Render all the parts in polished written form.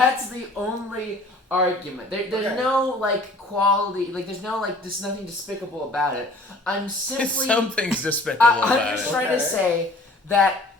That's the only argument. There's no like quality, like there's nothing despicable about it. I'm simply something's despicable about it. I'm just trying to say that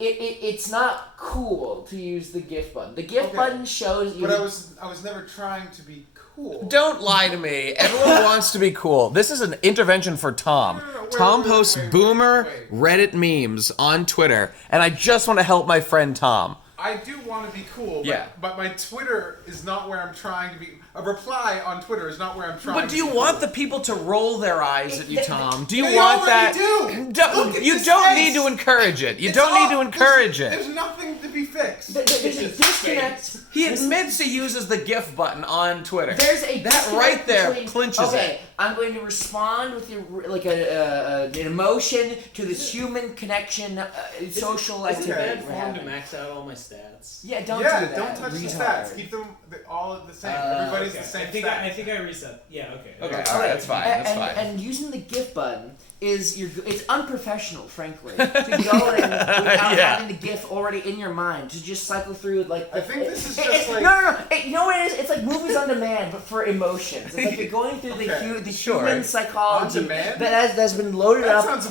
it's not cool to use the GIF button. The GIF button shows you. But I was never trying to be cool. Don't lie to me. Everyone wants to be cool. This is an intervention for Tom. Tom posts boomer Reddit memes on Twitter, and I just want to help my friend Tom. I do want to be cool, Yeah. but my Twitter is not where I'm trying to be. A reply on Twitter is not where I'm trying to be. But do you want the people to roll their eyes at you, Tom? Do you They want already that? do. You don't need to encourage it. You don't need to encourage it. There's nothing to be fixed. There's a disconnect. He admits he uses the GIF button on Twitter. There's a that right there between, clinches okay, it. I'm going to respond with an emotion to this human connection, social Is it activity. bad form to max out all my stats? Yeah, don't do that. Don't touch the Retard. stats. Keep them all the same. Everybody's the same stats. I think I reset. Yeah, okay. Okay, all right, that's fine. That's fine. And using the GIF button it's unprofessional, frankly, to go in without having the GIF already in your mind, to just cycle through like. I think this is just like no. You know what it is? It's like movies on demand, but for emotions. It's like you're going through the human psychology on demand? that's been loaded up onto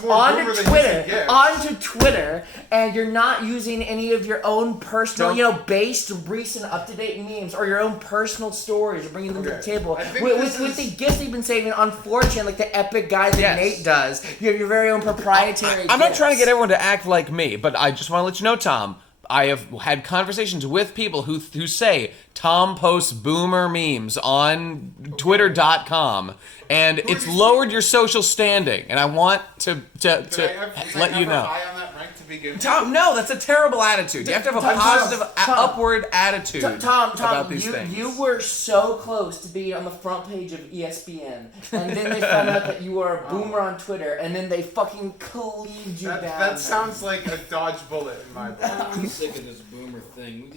Twitter, and you're not using any of your own personal, based, recent, up-to-date memes or your own personal stories, or bringing them to the table with the GIFs you've been saving on 4chan, like the epic guy that Nate does. You have your very own proprietary. I'm not trying to get everyone to act like me, but I just want to let you know, Tom. I have had conversations with people who say Tom posts boomer memes on Twitter.com, and it's lowered your social standing. And I want to let you know. High on that rank to begin with? Tom, no, that's a terrible attitude. You have to have a positive, upward attitude about these things. You were so close to being on the front page of ESPN, and then they found out that you were a boomer on Twitter, and then they fucking cleaved you down. That sounds like a dodged bullet in my book. I'm sick of this boomer thing.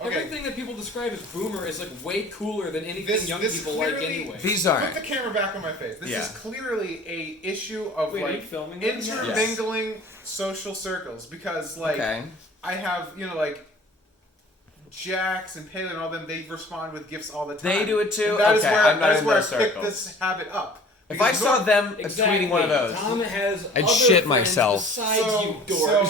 Everything that people describe as boomer is like way cooler than anything young people like anyway. These are. Put the camera back on my face. This is clearly a issue of are you filming intermingling social circles, because I have Jax and Palin and all them. They respond with gifts all the time. They do it too. And that is where I circles. picked this habit up. If I saw them tweeting one of those, Tom has I'd shit myself. Besides you dork.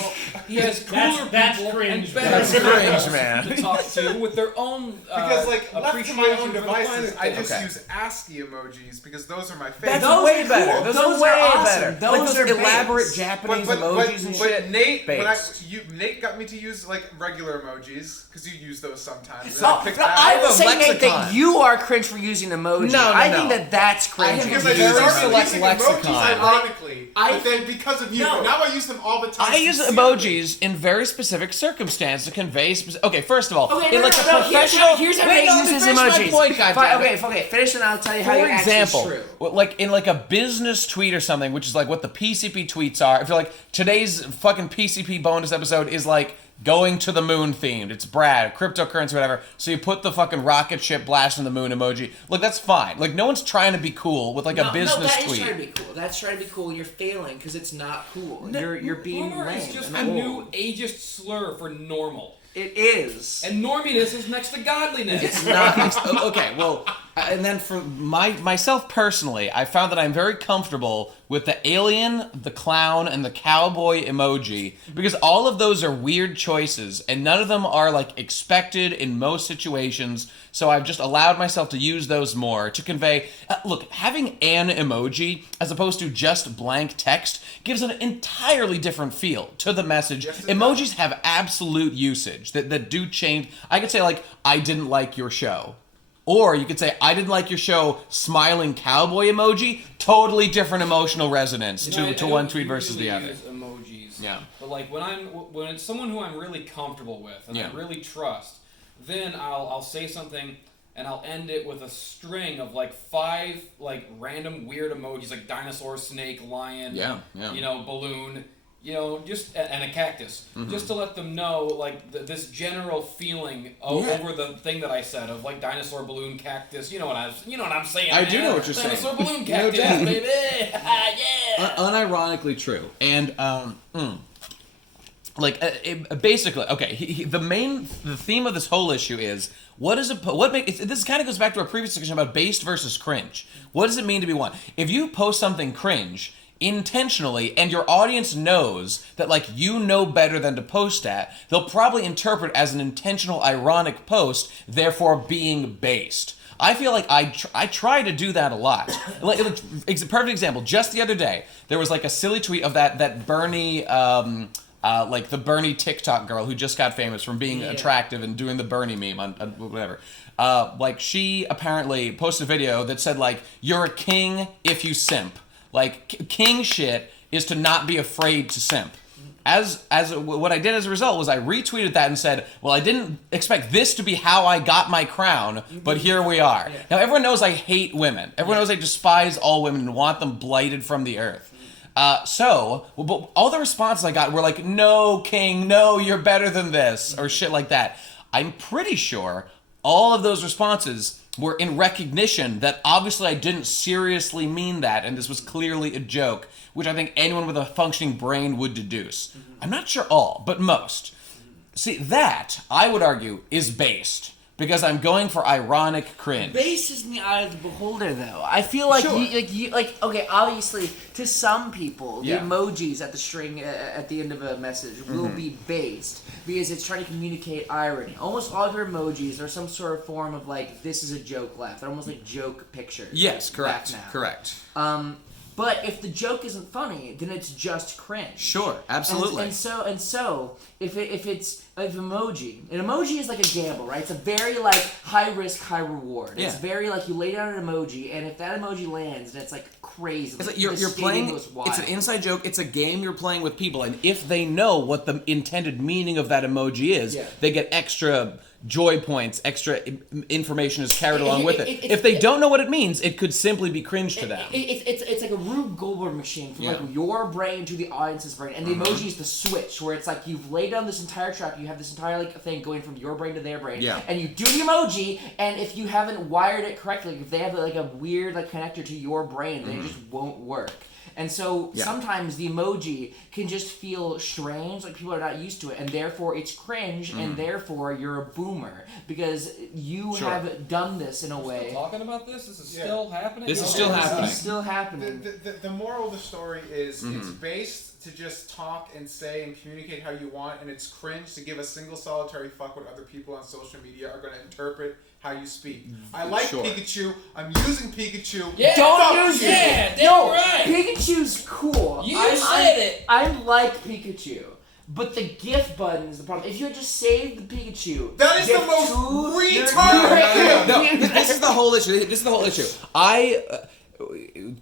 He has cooler that's people cringe, and better That's cringe, man. to talk to with their own because left to my appreciation own for the devices, planet. I just use ASCII emojis because those are my favorite. That's way better. Cool. Those are way awesome. better. Those like are elaborate based. Japanese emojis and shit. But Nate, based. Nate got me to use regular emojis because you use those sometimes. I would say, Nate, that you are cringe for using emojis. No, I think that's cringe. Because I I use started select using lexicon. emojis ironically, but then because of you, No. now I use them all the time. I use emojis in very specific circumstances to convey. Okay, first of all, in like a professional. Here's how Wait, Nate no, uses finish my emojis. point, goddammit. Okay, finish and I'll tell you how For you're example, actually true. like in like a business tweet or something, which is like what the PCP tweets are. I feel like today's fucking PCP bonus episode is like going to the moon themed. It's Brad, cryptocurrency, whatever. So you put the fucking rocket ship blasting the moon emoji. Look, that's fine. Like no one's trying to be cool with like a business tweet. That is trying to be cool. That's trying to be cool. You're failing because it's not cool. You're being Boomer lame. is just and a old. new ageist slur for normal. It is. And norminess is next to godliness. It's not. Okay, well, and then for myself personally, I found that I'm very comfortable with the alien, the clown, and the cowboy emoji because all of those are weird choices and none of them are like expected in most situations. So I've just allowed myself to use those more to convey. Look, having an emoji as opposed to just blank text gives an entirely different feel to the message. Emojis have absolute usage that do change. I could say like, I didn't like your show. Or you could say, I didn't like your show, smiling cowboy emoji. Totally different emotional resonance to one tweet versus the other. Use emojis. Yeah. But like when it's someone who I'm really comfortable with and I really trust, then I'll say something and I'll end it with a string of like 5 like random weird emojis like dinosaur, snake, lion, balloon. Just and a cactus, just to let them know, like this general feeling over the thing that I said of like dinosaur, balloon, cactus. You know what I'm saying. I do know what you're saying. Dinosaur, balloon, cactus, baby. Yeah. Unironically true. And basically, okay. The theme of this whole issue is this kind of goes back to our previous discussion about based versus cringe. What does it mean to be one? If you post something cringe intentionally and your audience knows that like you know better than to post that, they'll probably interpret as an intentional ironic post, therefore being based. I feel like I try to do that a lot. It's a perfect example. Just the other day, there was like a silly tweet of that Bernie, like the Bernie TikTok girl who just got famous from being attractive and doing the Bernie meme on whatever. Like she apparently posted a video that said like, "You're a king if you simp." Like king shit is to not be afraid to simp. As what I did as a result was I retweeted that and said, well, I didn't expect this to be how I got my crown, but here we are. Yeah. Now everyone knows I hate women. Everyone knows I despise all women and want them blighted from the earth. But all the responses I got were like, no, king, no, you're better than this, or shit like that. I'm pretty sure all of those responses were in recognition that obviously I didn't seriously mean that, and this was clearly a joke, which I think anyone with a functioning brain would deduce. I'm not sure all, but most. See, that, I would argue, is based. Because I'm going for ironic cringe. Based is in the eye of the beholder, though. I feel like, okay, obviously, to some people, the emojis at the string at the end of a message will be based because it's trying to communicate irony. Almost all of your emojis are some sort of form of like, this is a joke laugh. They're almost like joke pictures. Yes, correct. Correct. But if the joke isn't funny, then it's just cringe. Sure, absolutely. And so if it's an emoji is like a gamble, right? It's a very like high risk, high reward. Yeah. It's very like you lay down an emoji, and if that emoji lands, then it's like crazy. It's like you're playing. It's an inside joke. It's a game you're playing with people, and if they know what the intended meaning of that emoji is, they get extra joy points, extra information is carried along with it. If they don't know what it means, it could simply be cringe to them. It's like a Rube Goldberg machine from like your brain to the audience's brain, and the emoji is the switch where it's like you've laid down this entire trap, you have this entire like thing going from your brain to their brain, and you do the emoji, and if you haven't wired it correctly, if they have like a weird like connector to your brain, then it just won't work. And so sometimes the emoji can just feel strange, like people are not used to it, and therefore it's cringe, and therefore you're a boomer because you have done this in a way. Still talking about this? This is still happening? This is still happening. This is still happening. The moral of the story is it's based to just talk and say and communicate how you want, and it's cringe to give a single solitary fuck what other people on social media are going to interpret how you speak. I like Pikachu. I'm using Pikachu. Yeah, don't use it. Yeah, damn right. Pikachu's cool. You said it. I like Pikachu. But the GIF button is the problem. If you had just saved the Pikachu... That is the most retarded thing! No, this is the whole issue.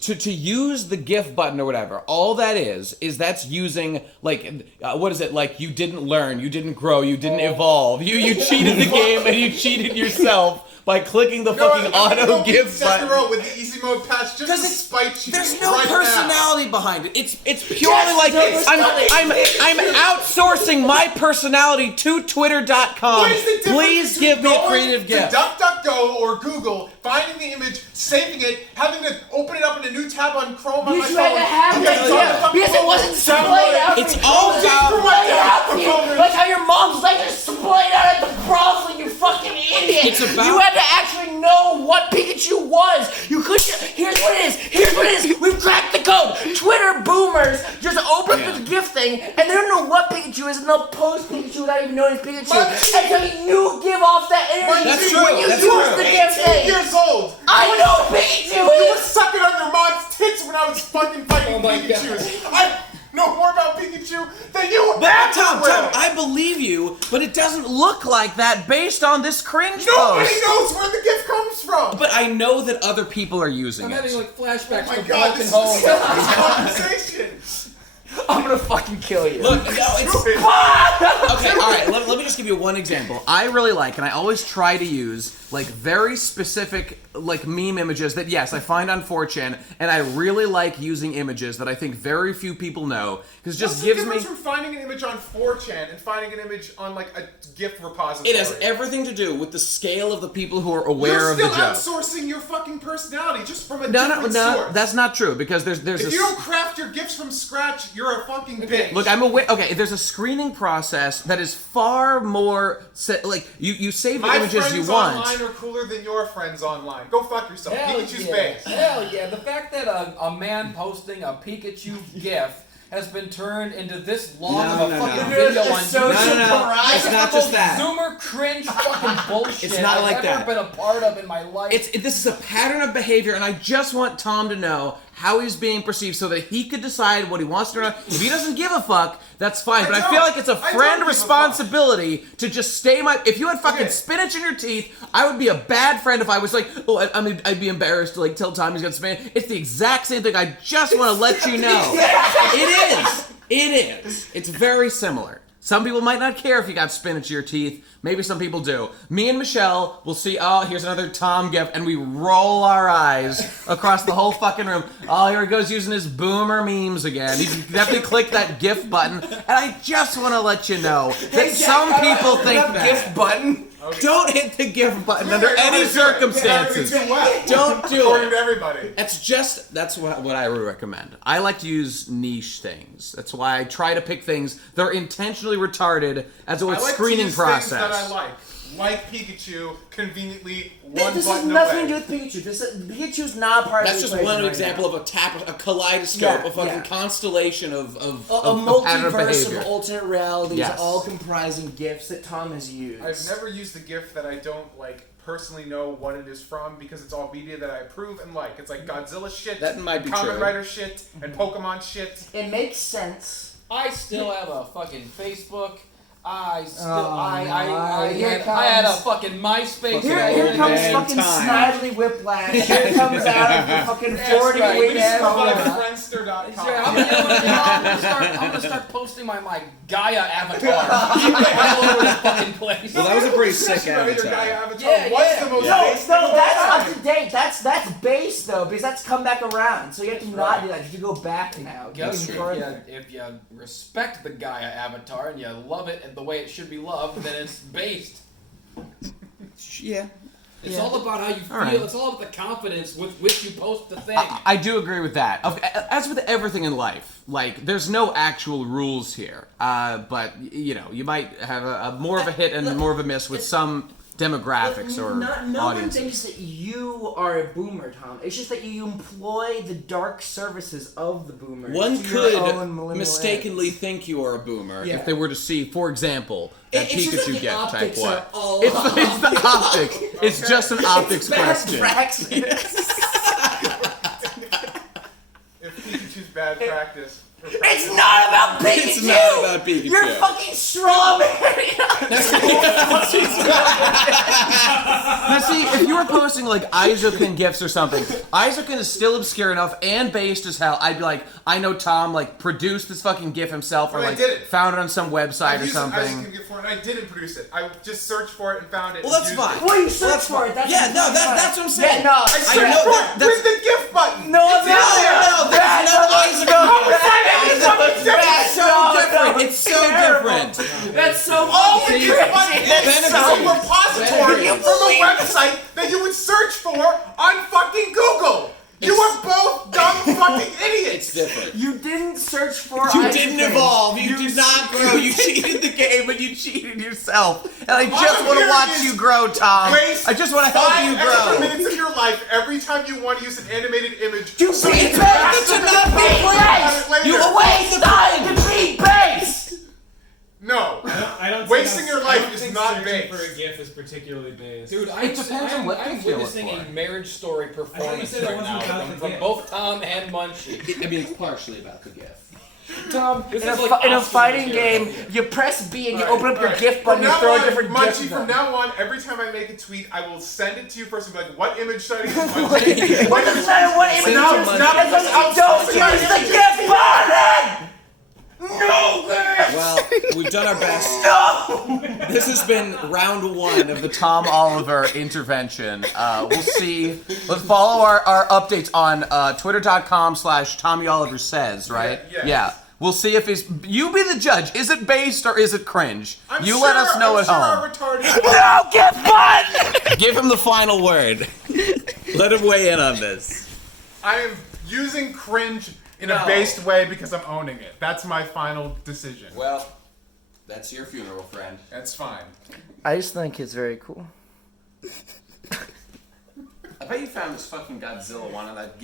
To use the GIF button or whatever, all that is that's using, like, what is it, like, you didn't learn, you didn't grow, you didn't evolve. You cheated the game and you cheated yourself by clicking the fucking auto GIF button. With the easy mode patch just to spite you. There's no personality behind it. It's purely like I'm outsourcing my personality to Twitter.com. What is the difference Please give me a creative GIF. DuckDuckGo or Google, finding the image, saving it, having to open it up in a new tab on Chrome on my phone. You had to have that because it wasn't displayed out. It's all about like how your mom's like just displayed out at the browser, you fucking idiot. It's about you had to actually know what Pikachu was. You couldn't. Here's what it is. We've cracked the code. Twitter boomers just open the GIF thing and they don't know what Pikachu is, and they'll post Pikachu without even knowing it's Pikachu. And so you give off that energy when you use the damn thing. 2 years old. I know Pikachu You is. were sucking on your mom's tits when I was fucking fighting Pikachu. I know more about Pikachu than you. Tom, I believe you, but it doesn't look like that based on this cringe Nobody post. knows where the gift comes from. But I know that other people are using I'm it. having like flashbacks to God, broken this home. is this conversation. I'm gonna fucking kill you. Look, no, it's... Okay, all right, let me just give you one example. I really like, and I always try to use, like, very specific, like, meme images that, yes, I find on 4chan, and I really like using images that I think very few people know, because it just gives me... What's the difference from finding an image on 4chan and finding an image on, like, a GIF repository? It has everything to do with the scale of the people who are aware of the joke. You're still outsourcing your fucking personality just from a different source. No, that's not true, because there's If you don't craft your GIFs from scratch, you're you're a fucking bitch. Look, I'm aware. Okay, there's a screening process that is far more like you save the images you want. My friends online are cooler than your friends online. Go fuck yourself. Pikachu's base. Hell yeah! The fact that a man posting a Pikachu GIF has been turned into this long of a fucking video on YouTube. It's not just that. Zoomer cringe fucking bullshit. It's not like I've that. ever been a part of in my life. This is a pattern of behavior, and I just want Tom to know how he's being perceived so that he could decide what he wants to do. If he doesn't give a fuck, that's fine. But I feel like it's a friend responsibility to just stay if you had fucking spinach in your teeth, I would be a bad friend if I was like, oh, I'd be embarrassed to like tell Tom he's got spinach. It's the exact same thing. I just want to let you know. It is. It's very similar. Some people might not care if you got spinach in your teeth. Maybe some people do. Me and Michelle will see, oh, here's another Tom GIF, and we roll our eyes across the whole fucking room. Oh, here he goes using his boomer memes again. You definitely click that GIF button, and I just want to let you know that some people think that. GIF button? Okay. Don't hit the GIF button under any circumstances. Don't do According it. to everybody. That's what I would recommend. I like to use niche things. That's why I try to pick things that are intentionally retarded as a screening process. Things that I like Pikachu, conveniently one this button has nothing away. to do with Pikachu. Pikachu's not part That's of the just one right example now. of a kaleidoscope, a fucking constellation of multiverse of alternate realities, yes. all comprising GIFs that Tom has used. I've never used a GIF that I don't personally know what it is from because it's all media that I approve and like. It's like Godzilla shit, that might be Kamen true. Rider shit, and Pokemon shit. It makes sense. I still have a fucking Facebook. I had had a fucking MySpace. Here comes fucking Snidely Whiplash. Here comes out of the fucking 40 weeks. Friendster.com. I'm gonna start posting my Gaia avatar all over the fucking place. Well, that was a pretty sick avatar. What's the most basic? No, that's up to date. That's base though, because that's come back around. So you have to not do that. You have to go back now. If you respect the Gaia avatar and you love it the way it should be loved, then it's based. Yeah. It's all about how you feel. Right. It's all about the confidence with which you post the thing. I do agree with that. As with everything in life, there's no actual rules here. But, you might have a more of a hit and more of a miss with some demographics or no one audiences. thinks that you are a boomer, Tom. It's just that you employ the dark services of the boomer. One could mistakenly think you are a boomer if they were to see, for example, that Pikachu GIF type what. It's the optics. It's just an optics question. If Pikachu's bad practice. It's not about Pikachu! It's not about Pikachu. You're fucking strawberry! Now see, if you were posting Aizokin GIFs or something, Aizokin is still obscure enough and based as hell. I'd be like, I know Tom produced this fucking GIF himself or found it on some website or something. And I didn't produce it. I just searched for it and found it. Well, that's fine. Well, you searched for it. That's that's what I'm saying. Yeah, no, I searched for it with the GIF button. No, there's no Aizokin. It's so different. That's so all the GIF button That's is so a repository from a website that you would search for on fucking Google. You are both dumb fucking idiots. It's different. You didn't search for You didn't evolve. You did not grow. You cheated the game and you cheated yourself. And I just want to watch you grow, Tom. I just want to help you grow. 5 extra minutes of your life every time you want to use an animated image. You so be you based! have to Not be based! You waste time to be based! No. I don't Wasting your life is not based. based. For a GIF is particularly based. Dude, It depends on what I'm you feel witnessing it a for. Marriage Story performance said it right wasn't now about the from GIF. both Tom and Munchie. I mean, it's partially about the GIF. Tom, This in is a, like in a Oscar fighting material. game, you press B and you Alright, open up your alright. GIF button, From you throw now a different on, GIF. Munchie, from now on, every time I make a tweet, I will send it to you first and be like, what image should I use? Munchie? What does it matter what image now you it's use? not As long as you don't use the GIF button! No! Well, we've done our best. No! This has been round 1 of the Tom Oliver intervention. We'll see. Let's follow our updates on twitter.com/TommyOliverSays, right? Yeah. We'll see if he's... You be the judge. Is it based or is it cringe? I'm You sure, let us know I'm at sure home. our retarded No GIF button! Give him the final word. Let him weigh in on this. I am using cringe in a based way because I'm owning it. That's my final decision. Well, that's your funeral, friend. That's fine. I just think it's very cool. I bet you found this fucking Godzilla one on that